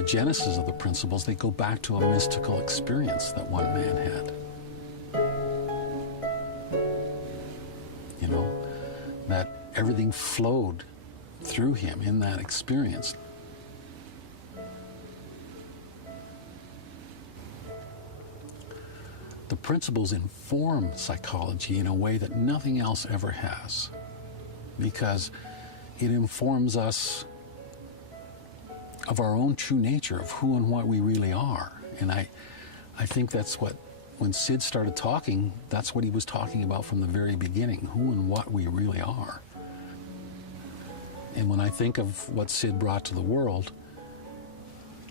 the genesis of the principles, they go back to a mystical experience that one man had. You know, that everything flowed through him in that experience. The principles inform psychology in a way that nothing else ever has, because it informs us of our own true nature, of who and what we really are. And I think that's what, when Sid started talking, that's what he was talking about from the very beginning, who and what we really are. And when I think of what Sid brought to the world,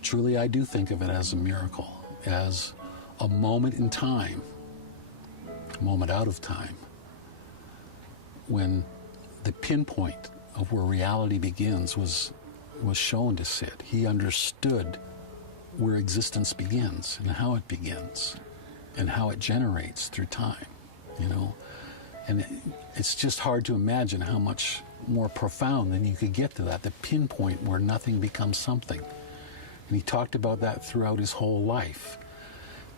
truly I do think of it as a miracle, as a moment in time, a moment out of time, when the pinpoint of where reality begins was shown to Sid. He understood where existence begins and how it begins and how it generates through time, you know. And it's just hard to imagine how much more profound than you could get to that, the pinpoint where nothing becomes something. And he talked about that throughout his whole life.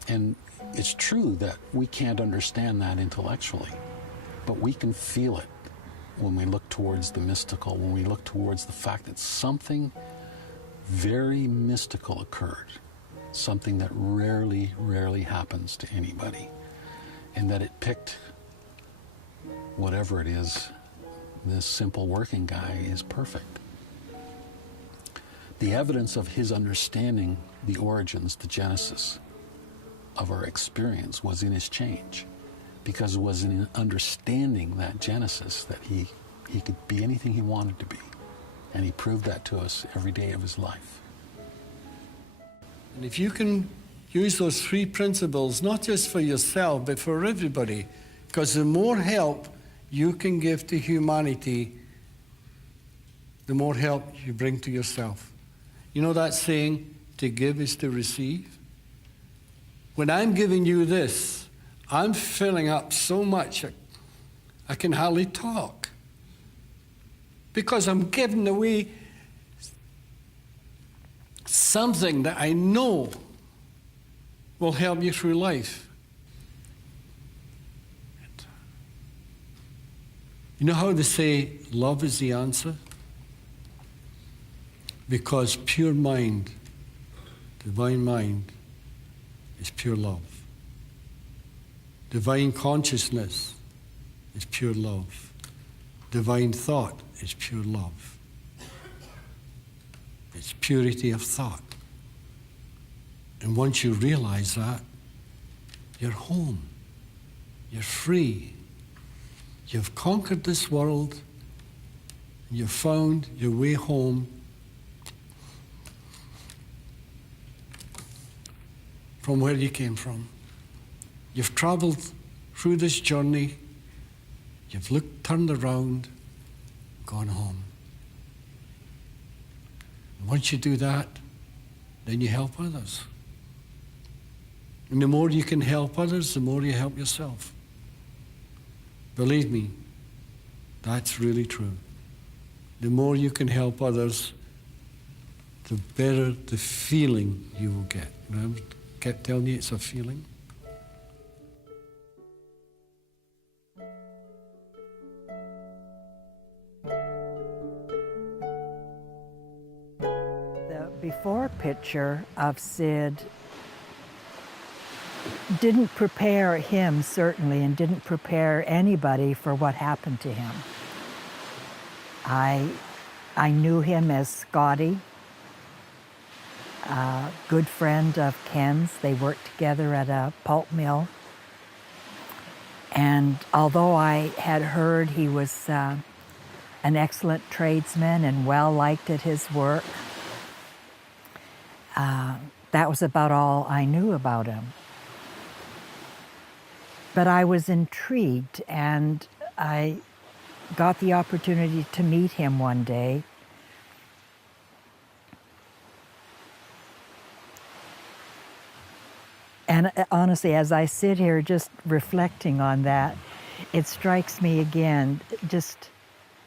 And it's true that we can't understand that intellectually, but we can feel it when we look towards the mystical, when we look towards the fact that something very mystical occurred, something that rarely happens to anybody, and that it picked whatever it is, this simple working guy is perfect. The evidence of his understanding the origins, the genesis of our experience was in his change, because it was in understanding that genesis that he could be anything he wanted to be. And he proved that to us every day of his life. And if you can use those three principles, not just for yourself, but for everybody, because the more help you can give to humanity, the more help you bring to yourself. You know that saying, to give is to receive? When I'm giving you this, I'm filling up so much I can hardly talk, because I'm giving away something that I know will help you through life. You know how they say love is the answer? Because pure mind, divine mind, is pure love. Divine consciousness is pure love. Divine thought is pure love. It's purity of thought. And once you realize that, you're home. You're free. You've conquered this world. And you've found your way home from where you came from. You've traveled through this journey. You've looked, turned around, gone home. And once you do that, then you help others. And the more you can help others, the more you help yourself. Believe me, that's really true. The more you can help others, the better the feeling you will get. Remember, I kept telling you it's a feeling. The before picture of Sid didn't prepare him, certainly, and didn't prepare anybody for what happened to him. I knew him as Scotty, a good friend of Ken's. They worked together at a pulp mill. And although I had heard he was an excellent tradesman and well liked at his work, that was about all I knew about him. But I was intrigued, and I got the opportunity to meet him one day. And honestly, as I sit here just reflecting on that, it strikes me again just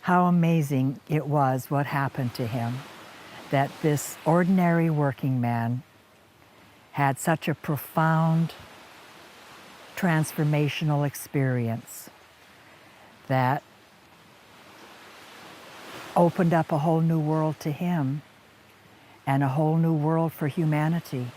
how amazing it was what happened to him. that this ordinary working man had such a profound transformational experience that opened up a whole new world to him and a whole new world for humanity.